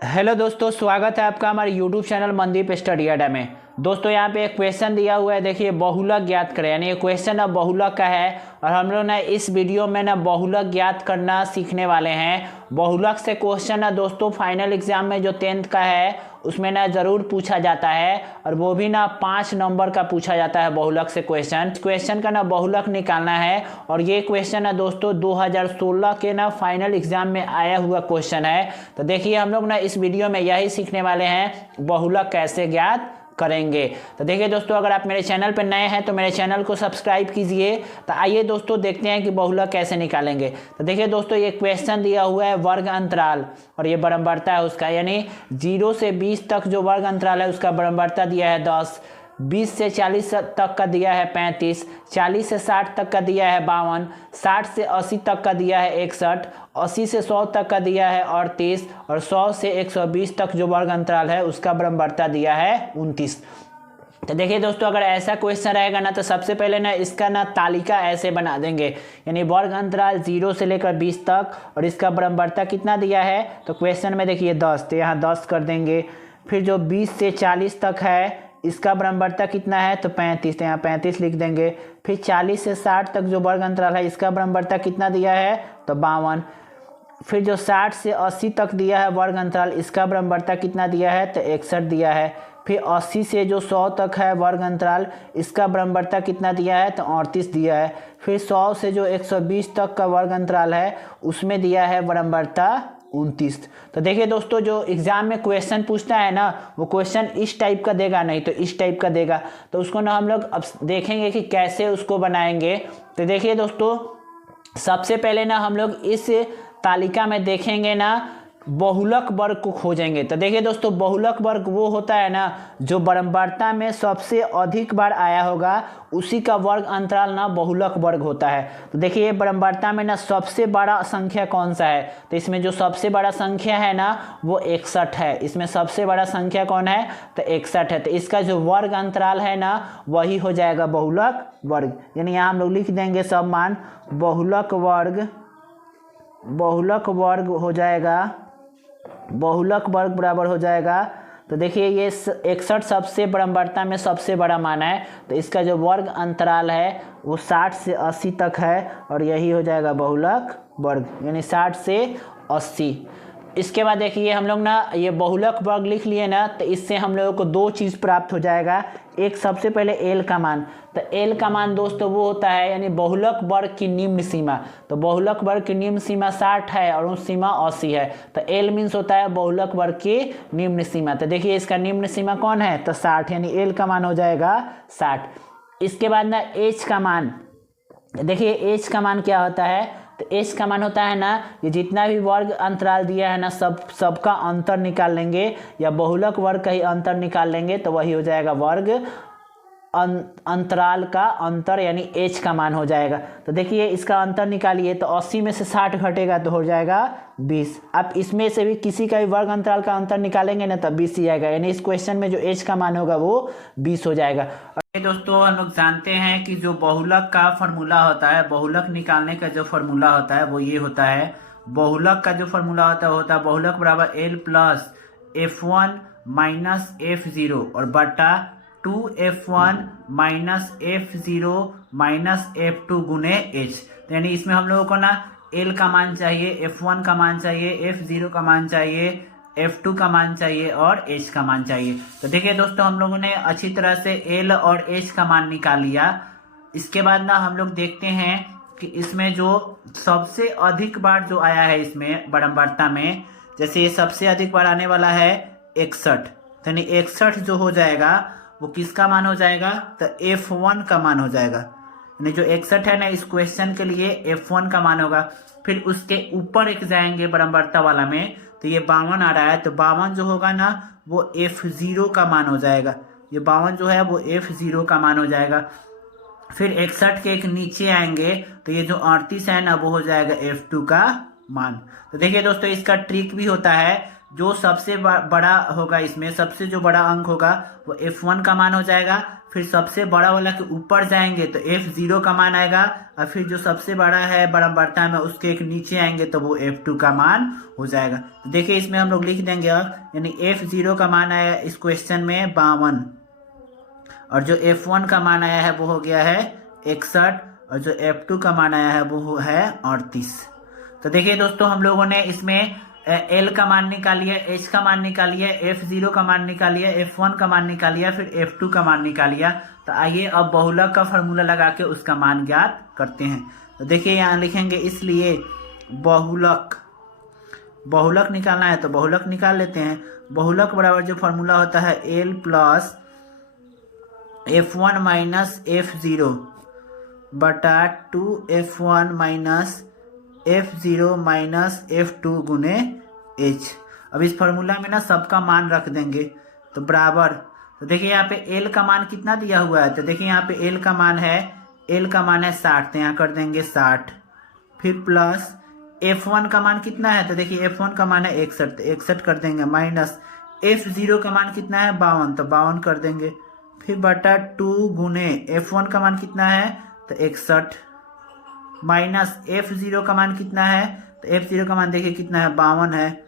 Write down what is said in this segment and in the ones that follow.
Hello दोस्तों, स्वागत है आपका हमारे यूट्यूब चैनल मनदीप स्टडी अड्डा में। दोस्तों यहाँ पे एक क्वेश्चन दिया हुआ है, देखिए बहुलक ज्ञात करें। यानी ये क्वेश्चन अब बहुलक का है और हम लोग ना इस वीडियो में ना बहुलक ज्ञात करना सीखने वाले हैं। बहुलक से क्वेश्चन ना दोस्तों फाइनल एग्जाम में जो 10th का है उसमें ना ज़रूर पूछा जाता है और वो भी ना 5 नंबर का पूछा जाता है बहुलक से क्वेश्चन का ना बहुलक निकालना है। और ये क्वेश्चन है दोस्तों 2016 के ना फाइनल एग्जाम में आया हुआ क्वेश्चन है। तो देखिए हम लोग ना इस वीडियो में यही सीखने वाले हैं बहुलक कैसे ज्ञात करेंगे। तो देखिए दोस्तों, अगर आप मेरे चैनल पर नए हैं तो मेरे चैनल को सब्सक्राइब कीजिए। तो आइए दोस्तों देखते हैं कि बहुलक कैसे निकालेंगे। तो देखिए दोस्तों, ये क्वेश्चन दिया हुआ है वर्ग अंतराल और ये बराबरता है उसका, यानी 0 से 20 तक जो वर्ग अंतराल है उसका बराबरता दिया है 10, 20 से 40 तक का दिया है 35, 40 से 60 तक का दिया है 52, 60 से 80 तक का दिया है 61, 80 से 100 तक का दिया है 38 और 100 से 120 तक जो वर्ग अंतराल है उसका बराबरता दिया है 29। तो देखिए दोस्तों, अगर ऐसा क्वेश्चन रहेगा ना तो सबसे पहले ना इसका ना तालिका ऐसे बना देंगे, यानी वर्ग अंतराल 0 से लेकर 20 तक और इसका बराबरता कितना दिया है। तो क्वेश्चन में देखिए 10, तो यहाँ 10 कर देंगे। फिर जो 20 से 40 तक है इसका बराबरता कितना है, तो 35, तो यहाँ 35 लिख देंगे। फिर 40 से 60 तक जो वर्ग अंतराल है इसका बराबरता कितना दिया है, तो 52। फिर जो 60 से 80 तक दिया है वर्ग अंतराल इसका बराबरता कितना दिया है, तो 61 दिया है। फिर 80 से जो 100 तक है वर्ग अंतराल इसका बराबरता कितना दिया है, तो 38 दिया है। फिर 100 से जो 120 तक का वर्ग अंतराल है उसमें दिया है बराबरता 29। तो देखिए दोस्तों, जो एग्जाम में क्वेश्चन पूछता है ना वो क्वेश्चन इस टाइप का देगा, नहीं तो इस टाइप का देगा। तो उसको ना हम लोग अब देखेंगे कि कैसे उसको बनाएंगे। तो देखिए दोस्तों, सबसे पहले ना हम लोग इस तालिका में देखेंगे ना बहुलक वर्ग को खोजेंगे। तो देखिए दोस्तों, बहुलक वर्ग वो होता है ना जो बराबरता में सबसे अधिक बार आया होगा उसी का वर्ग अंतराल ना बहुलक वर्ग होता है। तो देखिए ये बराबरता में ना सबसे बड़ा संख्या कौन सा है, तो इसमें जो सबसे बड़ा संख्या है ना वो 61 है। इसमें सबसे बड़ा संख्या कौन है, तो 61 है। तो इसका जो वर्ग अंतराल है ना वही हो जाएगा बहुलक वर्ग। यानी यहाँ हम लोग लिख देंगे सब मान बहुलक वर्ग हो जाएगा, बहुलक वर्ग बराबर हो जाएगा। तो देखिए ये 61 सबसे बराबरता में सबसे बड़ा मान है, तो इसका जो वर्ग अंतराल है वो 60 से 80 तक है और यही हो जाएगा बहुलक वर्ग, यानी 60 से 80। इसके बाद देखिए हम लोग ना ये बहुलक वर्ग लिख लिए ना, तो इससे हम लोगों को दो चीज़ प्राप्त हो जाएगा। एक सबसे पहले एल का मान, तो एल का मान दोस्तों वो होता है यानी बहुलक वर्ग की निम्न सीमा। तो बहुलक वर्ग की निम्न सीमा 60 है और उस सीमा 80 है। तो एल मीन्स होता है बहुलक वर्ग की निम्न सीमा। तो देखिए इसका निम्न सीमा कौन है, तो 60, यानी एल का मान हो जाएगा 60। इसके बाद ना एच का मान, देखिए एच का मान क्या होता है, तो एच का मान होता है ना ये जितना भी वर्ग अंतराल दिया है ना सबका अंतर निकाल लेंगे या बहुलक वर्ग का ही अंतर निकाल लेंगे तो वही हो जाएगा वर्ग अंतराल का अंतर, यानी एच का मान हो जाएगा। तो देखिए इसका अंतर निकालिए, तो 80 में से 60 घटेगा तो हो जाएगा 20। अब इसमें से भी किसी का भी वर्ग अंतराल का अंतर निकालेंगे ना तब 20 ही आएगा, यानी इस क्वेश्चन में जो एच का मान होगा वो 20 हो जाएगा। दोस्तों हम लोग जानते हैं कि जो बहुलक का फॉर्मूला होता है, बहुलक निकालने का जो फॉर्मूला होता है वो ये होता है। बहुलक का जो फॉर्मूला होता है बहुलक बराबर L plus F1 minus F0 और बटा 2F1 minus F0 minus F2 गुने H। यानी इसमें हम लोगों को ना L का मान चाहिए, F1 का मान चाहिए, F0 का मान चाहिए, F2 का मान चाहिए और H का मान चाहिए। तो देखिए दोस्तों, हम लोगों ने अच्छी तरह से L और H का मान निकाल लिया। इसके बाद ना हम लोग देखते हैं कि इसमें जो सबसे अधिक बार जो आया है इसमें बराबरता में, जैसे ये सबसे अधिक बार आने वाला है 61, तो यानी 61 जो हो जाएगा वो किसका मान हो जाएगा, तो F1 का मान हो जाएगा। यानी जो 61 है ना इस क्वेश्चन के लिए F1 का मान होगा। फिर उसके ऊपर एक जाएंगे बराबरता वाला में, तो ये 52 आ रहा है, तो 52 जो होगा ना वो F0 का मान हो जाएगा। ये 52 जो है वो F0 का मान हो जाएगा। फिर 61 के एक नीचे आएंगे तो ये जो 38 है ना वो हो जाएगा F2 का मान। तो देखिए दोस्तों, इसका ट्रिक भी होता है। जो सबसे बड़ा होगा, इसमें सबसे जो बड़ा अंक होगा वो F1 का मान हो जाएगा। फिर सबसे बड़ा वाला के ऊपर जाएंगे तो F0 का मान आएगा, और फिर जो सबसे बड़ा है बराबरता में उसके एक नीचे आएंगे तो वो F2 का मान हो जाएगा। तो देखिए इसमें हम लोग लिख देंगे अब, यानी F0 का मान आया इस क्वेश्चन में 52, और जो F1 का मान आया है वो हो गया है 61, और जो F2 का मान आया है वो है 38। तो देखिए दोस्तों हम लोगों ने इसमें L का मान निकाल लिया, H का मान निकाल लिया, F0 का मान निकाल लिया, F1 का मान निकाल लिया, फिर F2 का मान निकाल लिया। तो आइए अब बहुलक का फॉर्मूला लगा के उसका मान ज्ञात करते हैं। तो देखिए यहाँ लिखेंगे, इसलिए बहुलक निकालना है तो बहुलक निकाल लेते हैं। बहुलक बराबर जो फॉर्मूला होता है L plus F1 minus F0 बटा 2F1 minus F0 minus F2 गुने H। अब इस फॉर्मूला में ना सबका मान रख देंगे तो बराबर, तो देखिए यहाँ पे L का मान कितना दिया हुआ है, तो देखिए यहाँ पे L का मान है 60, तो यहाँ कर देंगे 60। फिर प्लस F1 का मान कितना है, तो देखिए F1 का मान है 61, तो 61 कर देंगे, माइनस F0 का मान कितना है 52, तो 52 कर देंगे। फिर बटा 2 गुने F1 का मान कितना है, तो 61, माइनस F0 का मान कितना है, तो F0 का मान देखिए कितना है 52 है।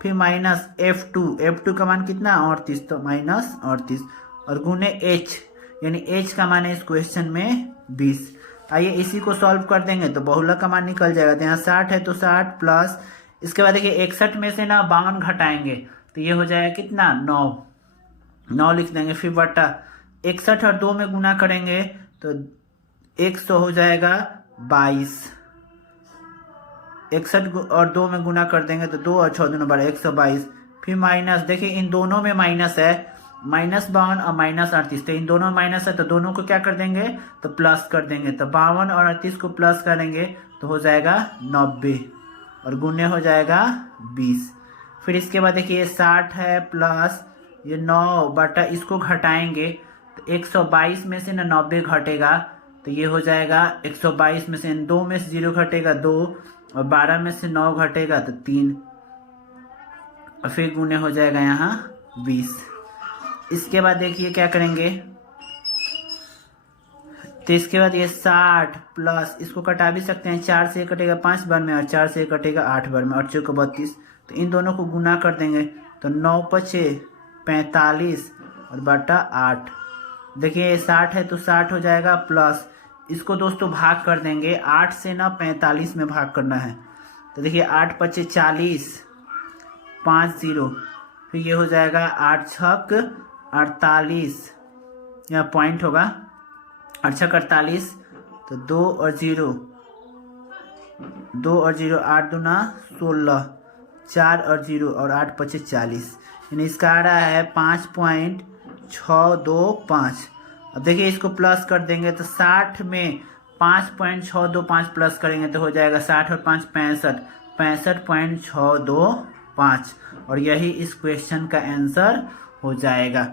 फिर माइनस F2 का मान कितना है 38, तो माइनस 38, और गुने H, यानी H का मान है इस क्वेश्चन में 20। आइए इसी को सॉल्व कर देंगे तो बहुलक का मान निकल जाएगा। तो यहाँ 60 है तो 60 प्लस, इसके बाद देखिए 61 में से ना 52 घटाएंगे तो ये हो जाएगा कितना 9 लिख देंगे। फिर बटा 61 और 2 में गुना करेंगे तो 100 हो जाएगा 22। 61 और 2 में गुना कर देंगे तो 2 और 6 दूना 12, 122। फिर माइनस, देखिए इन दोनों में माइनस है, माइनस 52 और माइनस 38, तो इन दोनों में माइनस है तो दोनों को क्या कर देंगे, तो प्लस कर देंगे। तो 52 और 38 को प्लस करेंगे तो हो जाएगा 90, और गुने हो जाएगा 20। फिर इसके बाद देखिए 60 है प्लस ये 9 बटा इसको घटाएंगे तो 122 में से ना 90 घटेगा तो ये हो जाएगा 122 में से 2 में से 0 घटेगा 2, और 12 में से 9 घटेगा तो 3, और फिर गुने हो जाएगा यहाँ 20। इसके बाद देखिए क्या करेंगे, तो इसके बाद ये 60 प्लस इसको कटा भी सकते हैं, 4 से कटेगा 5 बार में और 4 से कटेगा 8 बार में, 8 चौको 32, तो इन दोनों को गुना कर देंगे तो 9 पचे 45 और बटा 8। देखिए 60 है तो 60 हो जाएगा, प्लस इसको दोस्तों भाग कर देंगे, 8 से ना 45 में भाग करना है। तो देखिए 8 पचे 40, 5 0, फिर ये हो जाएगा 8 छक 48, यहाँ पॉइंट होगा 8 छक 48, तो 2 और 0 8 दूना 16, 4 और 0 और 8 पचे 40, यानी इसका आ रहा है 5.625। अब देखिए इसको प्लस कर देंगे तो 60 में 5.625 प्लस करेंगे तो हो जाएगा 60 और 5 65, 65.625, और यही इस क्वेश्चन का आंसर हो जाएगा।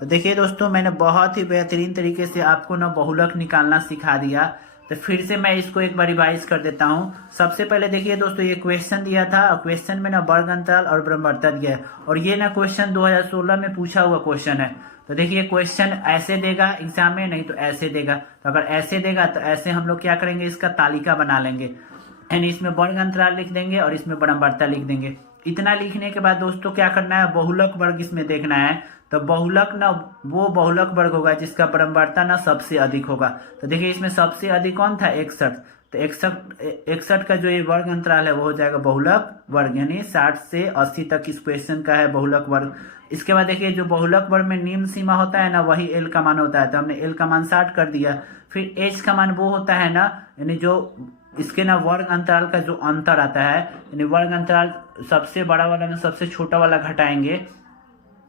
तो देखिए दोस्तों मैंने बहुत ही बेहतरीन तरीके से आपको ना बहुलक निकालना सिखा दिया। तो फिर से मैं इसको एक बार रिवाइज कर देता हूँ। सबसे पहले देखिए दोस्तों ये क्वेश्चन दिया था, और क्वेश्चन में ना वर्ग अंतराल और ब्रह्मवर्ता दिया है, और ये ना क्वेश्चन 2016 में पूछा हुआ क्वेश्चन है। तो देखिए क्वेश्चन ऐसे देगा एग्जाम में, नहीं तो ऐसे देगा। तो अगर ऐसे देगा तो ऐसे हम लोग क्या करेंगे, इसका तालिका बना लेंगे, यानी इसमें वर्ग अंतराल लिख देंगे और इसमें ब्रह्मवर्ता लिख देंगे। इतना लिखने के बाद दोस्तों क्या करना है, बहुलक वर्ग इसमें देखना है। तो बहुलक ना वो बहुलक वर्ग होगा जिसका ब्रह्मवर्ता ना सबसे अधिक होगा। तो देखिए इसमें सबसे अधिक कौन था 61, तो 61 का जो ये वर्ग अंतराल है वो हो जाएगा बहुलक वर्ग, यानी 60 से 80 तक इस क्वेश्चन का है बहुलक वर्ग। इसके बाद देखिए जो बहुलक वर्ग में निम्न सीमा होता है ना वही एल का मान होता है, तो हमने एल का मान 60 कर दिया। फिर एच का मान वो होता है ना, यानी जो इसके ना वर्ग अंतराल का जो अंतर आता है, यानी वर्ग अंतराल सबसे बड़ा वाला में सबसे छोटा वाला घटाएंगे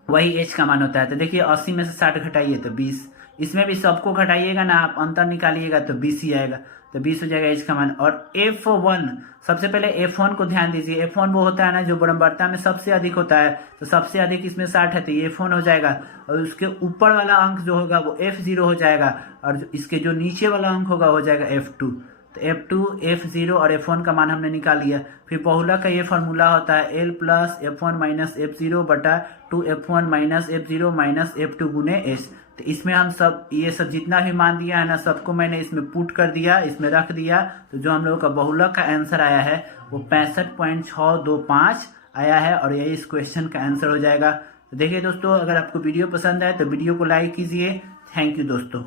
वही एच का मान होता है। तो देखिए 80 में से 60 घटाइए तो 20, इसमें भी सबको घटाइएगा ना आप, अंतर निकालिएगा तो 20 ही आएगा, तो 20 हो जाएगा एच का मान। और F1, सबसे पहले F1 को ध्यान दीजिए, F1 वो होता है ना जो ब्रह्मवर्ता में सबसे अधिक होता है, तो सबसे अधिक इसमें 60 है तो ये F1 हो जाएगा, और उसके ऊपर वाला अंक जो होगा वो F0 हो जाएगा, और इसके जो नीचे वाला अंक होगा हो जाएगा F2। तो F2 F0 और F1 का मान हमने निकाल लिया। फिर बहुलक का ये फार्मूला होता है L plus F1 minus F0 बटा 2F1 minus F0 minus F2 गुने S। तो इसमें हम सब ये सब जितना भी मान दिया है ना, सबको मैंने इसमें पुट कर दिया, इसमें रख दिया। तो जो हम लोगों का बहुलक का आंसर आया है वो 65.625 आया है और यही इस क्वेश्चन का आंसर हो जाएगा। तो देखिए दोस्तों, अगर आपको वीडियो पसंद आए तो वीडियो को लाइक कीजिए। थैंक यू दोस्तों।